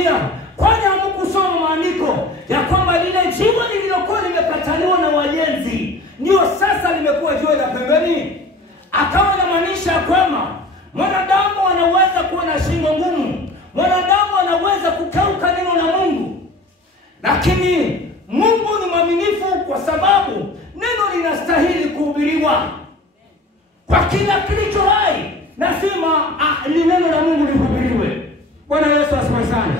akamwambia, kwani hamkusoma maandiko ya kwamba lile jiwe lililokuwa limekataliwa na wajenzi ndio sasa limekuwa jiwe la pembeni? Akawa anamaanisha kwamba mwanadamu anaweza kuwa na shingo ngumu, mwanadamu anaweza kukeuka neno la Mungu, lakini Mungu ni mwaminifu, kwa sababu neno linastahili kuhubiriwa kwa kila kilicho hai. Nasema ni neno la Mungu lihubiriwe. Bwana Yesu asifiwe sana.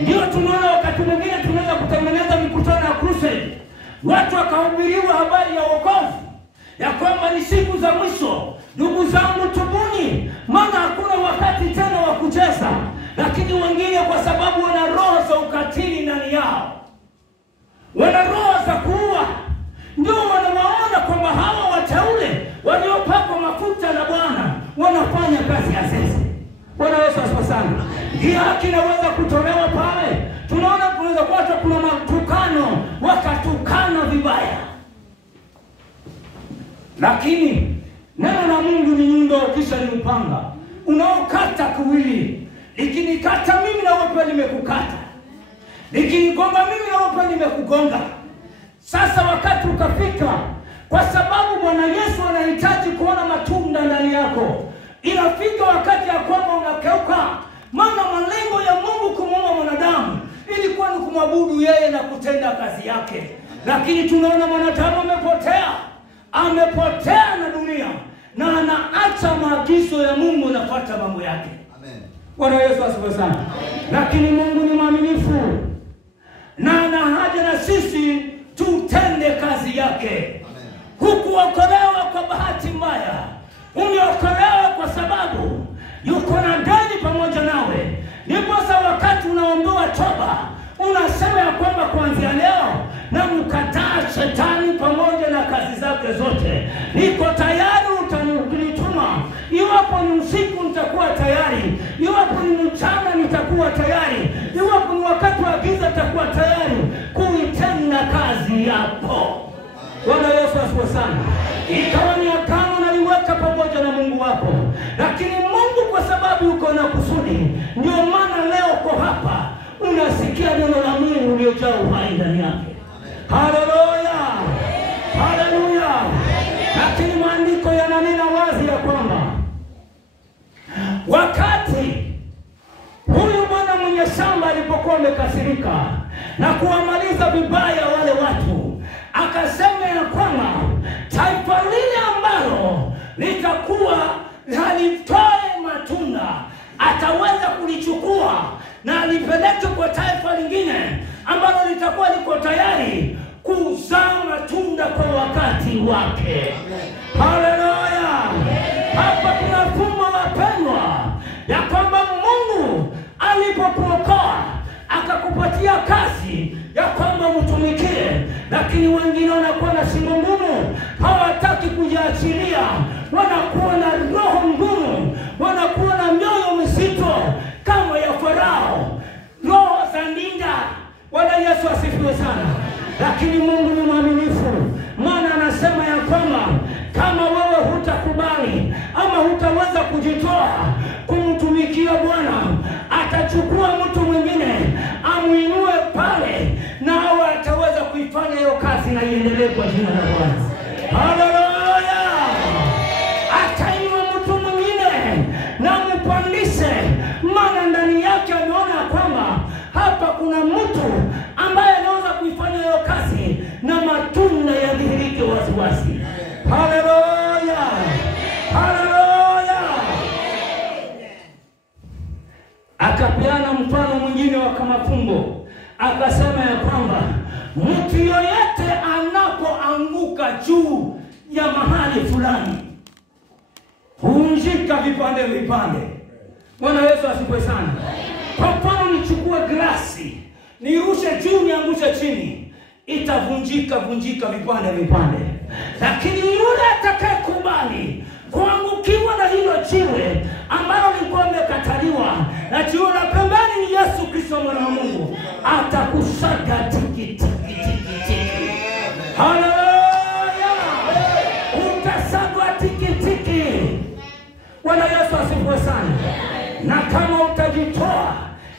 Ndio tunaona wakati mwingine tunaweza kutengeneza mikutano ya crusade, watu wakahubiriwa habari ya wokovu, ya kwamba ni siku za mwisho. Ndugu zangu, tubuni, maana hakuna wakati tena wa kucheza. Lakini wengine kwa sababu wana roho za ukatili ndani yao, wana roho za kuua, ndio wanawaona kwamba hawa wateule waliopakwa mafuta na Bwana wanafanya kazi ya sisi. Bwana Yesu asifiwe sana. Ndio haki inaweza kutolewa pale. Tunaona tunaweza kuacha kuna matukano, wakatukana vibaya. Lakini neno la Mungu ni nyundo, kisha ni upanga unaokata kuwili. Likinikata mimi na wewe nimekukata, likinigonga mimi na wewe nimekugonga. Sasa wakati ukafika, kwa sababu Bwana Yesu anahitaji kuona matunda ndani yako. Inafika wakati ya kwamba unakeuka, maana malengo ya Mungu kumuumba mwanadamu ilikuwa ni kumwabudu yeye na kutenda kazi yake. Lakini tunaona mwanadamu amepotea na dunia, na anaacha maagizo ya Mungu na kufuata mambo yake. Amen. Bwana Yesu asifiwe sana. Lakini Mungu ni mwaminifu, na ana haja na sisi tutende kazi yake. Amen. Hukuokolewa kwa bahati mbaya, umeokolewa kwa sababu yuko na ndani pamoja nawe. Ndipo sasa wakati unaomba toba, unasema ya kwamba kuanzia leo na mkataa shetani pamoja na kazi zake zote. Niko tayari, utanituma. Iwapo ni usiku nitakuwa tayari, iwapo ni mchana nitakuwa tayari, iwapo ni wakati wa giza nitakuwa tayari kuitenda kazi yako. Bwana Yesu asifiwe sana. Ikawa ni agano naliweka pamoja na Mungu wako, lakini Mungu kwa sababu yuko na kusudi, ndio maana leo uko hapa unasikia neno la Mungu uliojaa uhai ndani yake. Haleluya, haleluya. Lakini maandiko yananena wazi ya kwamba wakati huyu bwana mwenye shamba alipokuwa amekasirika na kuwamaliza vibaya wale watu, akasema ya kwamba taifa lile ambalo litakuwa halitoe matunda ataweza kulichukua na alipeleke kwa taifa lingine ambalo litakuwa liko tayari kuzaa matunda kwa wakati wake. Haleluya. Hapa kuna fumbo wapendwa, ya kwamba Mungu alipokuokoa akakupatia kazi ya kwamba mtumikie, lakini wengine wanakuwa na shingo ngumu, hawataki kujiachilia, wanakuwa na roho ngumu, wanakuwa na mioyo mizito kama ya Farao, roho za ndinda. Bwana Yesu asifiwe sana. Lakini Mungu ni mwaminifu, maana anasema ya kwamba kama wewe hutakubali ama hutaweza kujitoa kumtumikia Bwana, atachukua mtu mwingine amuinue pale, na awe ataweza kuifanya hiyo kazi na iendelee kwa jina la Bwana. Haleluya. Atainua mtu mwingine na mpandishe, maana ndani yake ameona kwamba hapa kuna mtu ambaye anaweza kuifanya hiyo kazi na matunda yadhihirike waziwazi. Haleluya, haleluya. Akapeana mfano mwingine wa kama fumbo, akasema ya kwamba mtu yoyote anapoanguka juu ya mahali fulani huunjika vipande vipande. Bwana Yesu asifiwe sana. Kwa mfano nichukue glasi, nirushe juu, niangushe chini, itavunjika vipande vipande. Lakini yule atakayekubali kuangukiwa na hilo jiwe ambalo lilikuwa limekataliwa, na jiwe la pembeni ni Yesu Kristo mwana wa Mungu, atakusaga tiki. Haleluya. Utasagwa tiki. Bwana Yesu asifiwe sana. Na kama utajitoa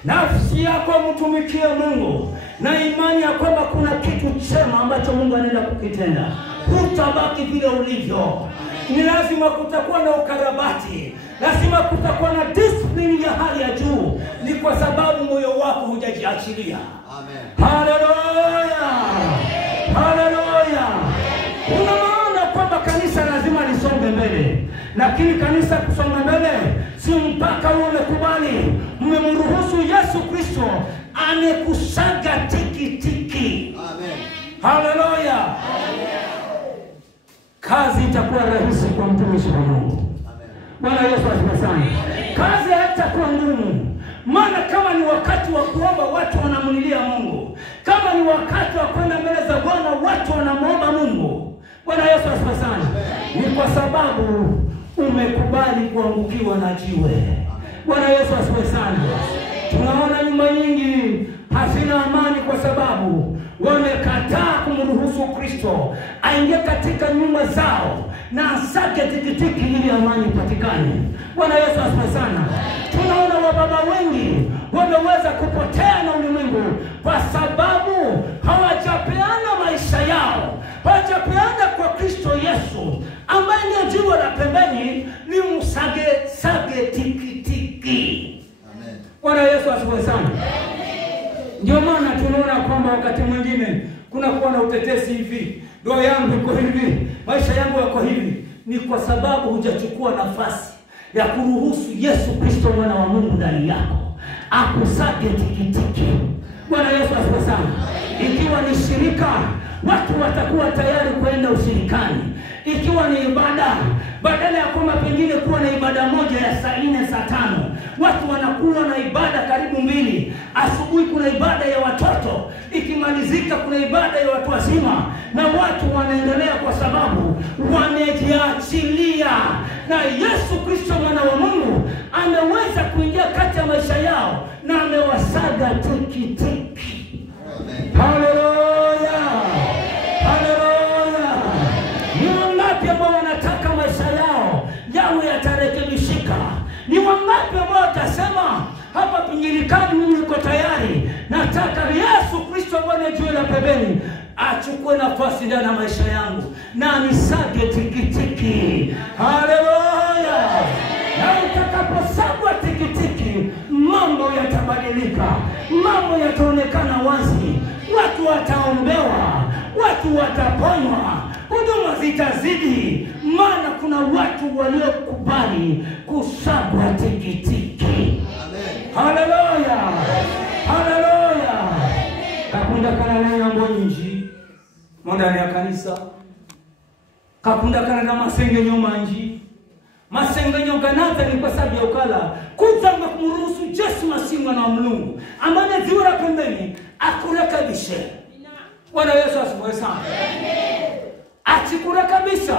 nafsi yako mtumikie Mungu na imani ya kwamba kuna kitu chema ambacho Mungu anaenda kukitenda. Hutabaki vile ulivyo. Ni lazima kutakuwa na ukarabati. Lazima kutakuwa na discipline ya hali ya juu. Ni kwa sababu moyo wako hujajiachilia. Amen. Haleluya. Haleluya. Kuna maana kwamba kanisa lazima lisonge mbele. Lakini kanisa kusonga mbele si mpaka uwe umekubali, mmemruhusu Yesu Kristo amekusaga tiki. Amen. Haleluya. Kazi itakuwa rahisi kwa mtumishi wa Mungu. Bwana Yesu asifiwe sana. Kazi haitakuwa ngumu. Maana kama ni wakati wa kuomba watu wanamlilia Mungu. Kama ni wakati wa kwenda mbele za Bwana watu wanamuomba Mungu. Bwana Yesu asifiwe sana. Ni kwa sababu umekubali kuangukiwa na jiwe. Bwana Yesu asifiwe sana. Tunaona nyumba nyingi hazina amani kwa sababu wamekataa kumruhusu Kristo aingie katika nyumba zao na asake tikitiki ili amani ipatikane. Bwana Yesu asifiwe sana. Tunaona wababa wengi wameweza kupotea na ulimwengu kwa sababu hawajapeana maisha yao, hawajapeana kwa Kristo Yesu ambaye ndio jiwe la pembeni, ni msage tikitiki. Amen. Bwana Yesu asifiwe sana. Ndio maana tunaona kwamba wakati mwingine kuna kuwa na utetesi hivi, ndoa yangu iko hivi, maisha yangu yako hivi. Ni kwa sababu hujachukua nafasi ya kuruhusu Yesu Kristo mwana wa Mungu ndani yako akusage tikitiki. Bwana Yesu asifiwe sana. Ikiwa ni shirika, watu watakuwa tayari kwenda ushirikani. Ikiwa ni ibada, badala ya kwamba pengine kuwa na ibada moja ya saa 4 saa 5, watu wanakuwa na ibada karibu 2. Asubuhi kuna ibada ya watoto, ikimalizika kuna ibada ya watu wazima, na watu wanaendelea kwa sababu wamejiachilia. Na Yesu Kristo mwana wa Mungu ameweza kuingia kati ya maisha yao na amewasaga tikitiki. Haleluya. Haleluya. Ni wangapi ambao wanataka maisha yao yawe yatarekebishika? Ni wangapi ambao watasema hapa Pingilikani mimi niko tayari, nataka Yesu Kristo Bwana jiwe la pembeni achukue nafasi ndani ya maisha yangu na nisage tikitiki. Haleluya. Na utakaposagwa tikitiki, mambo yatabadilika, mambo yataonekana wazi, watu wataombewa, watu wataponywa, huduma zitazidi, maana kuna watu waliokubali kusagwa tikitiki. Amen. Haleluya. Haleluya. Kakunda kana na yambo nyinji mondani ya kanisa, kakunda kana na masengenyo manji, masengenyo ganata ni kwa sababu ya ukala kuzanga kumruhusu Yesu Masihi na Mungu ambaye jiwe pembeni akurekebishe. Bwana Yesu asifiwe sana. Akikurekebisha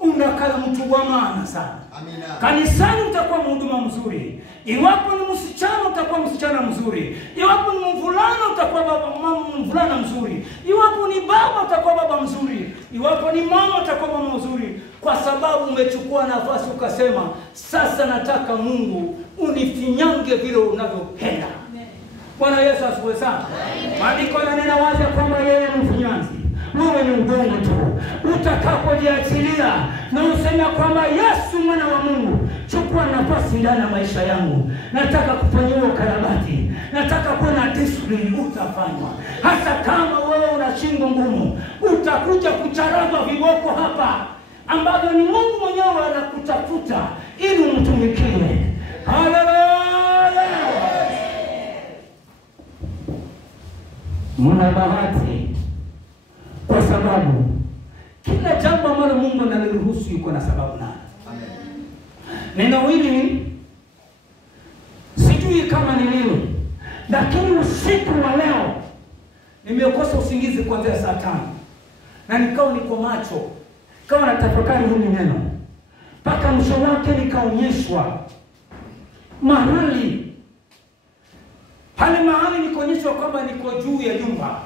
unakala mtu wa maana sana. Amina. Kanisani utakuwa mhuduma mzuri. Iwapo ni msichana utakuwa msichana mzuri. Iwapo ni mvulana utakuwa mvulana mzuri. Iwapo ni baba utakuwa baba mzuri. Iwapo ni mama utakuwa mama mzuri, kwa sababu umechukua nafasi ukasema sasa nataka Mungu unifinyange vile unavyopenda. Bwana Yesu asifiwe sana. Maandiko yananena wazi kwamba yeye ni mfinyanzi. Wewe ni udongo tu. Utakapojiachilia na useme kwamba Yesu mwana wa Mungu, chukua nafasi ndani ya maisha yangu, nataka kufanyiwa ukarabati, nataka kuwa na discipline, utafanywa. Hata kama wewe una shingo ngumu, utakuja kucharagwa viboko hapa ambavyo ni Mungu mwenyewe anakutafuta ili umtumikie. Haleluya. Muna bahati kwa sababu kila jambo ambalo Mungu analiruhusu yuko na sababu nayo. Amen. Neno hili sijui kama ni nini, lakini usiku wa leo nimekosa usingizi kuanzia saa 5 na nikao niko macho kama natafakari hili neno mpaka mwisho wake nikaonyeshwa mahali nikaonyeshwa kwamba niko juu ya nyumba.